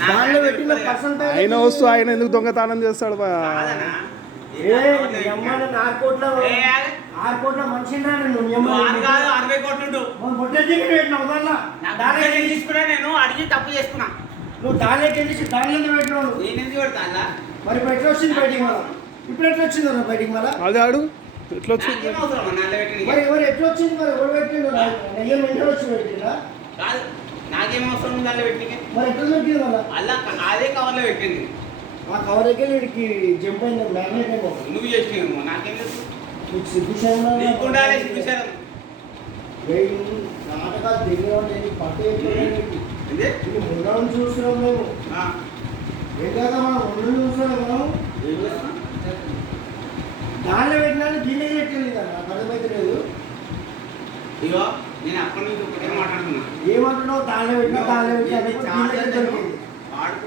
దానిలో పెట్టిన పర్సంటేజ్ ఆయన వస్తూ ఆయన ఎందుకు దొంగతనం చేస్తాడు కోట్ల మనిషి నేను అడిగి తప్పు చేసుకున్నా. నువ్వు దానిలోకి వెళ్ళి దానిలో పెట్టినావు. నేను ఎందుకు పెడతా? మరి ఎట్లా వచ్చింది బయటికి మళ్ళా? ఇప్పుడు ఎట్లా వచ్చింది బయటికి మళ్ళా? అదే ఆడు ఎట్లా వచ్చింది మరి ఎవరు ఎట్లా వచ్చింది? మరి ఎవరు పెట్టిండు? నెయ్యం ఎంటర్ వచ్చి పెట్టిందా? కాదు, నాకేం అవసరం ఉంది దానిలో పెట్టి? మరి ఎట్లా దొరికింది మళ్ళా? అలా అదే కవర్లో పెట్టింది. ఆ కవర్ దగ్గర వీడికి జంప్ అయింది, మ్యాగ్నెట్ ఏమో. నువ్వు చేసినావు, నాకేం తెలుసు? నీకు సిగ్గుశరం నీకుండాలి సిగ్గుశరం. నాటకాలు తెలియదు పట్టు ఇది ముందు చూస్తున్నాం మేము. ఏం కదా మనం ముందు చూస్తున్నాం. మనం దానిలో పెట్టినా దీనిలో పెట్టలేదు కదా, నాకు అర్థమైతే లేదు. ఇగో నేను అప్పటి నుంచి ఒకటే మాట్లాడుతున్నా. ఏమంటున్నావు? దానిలో పెట్టినా దానిలో పెట్టినా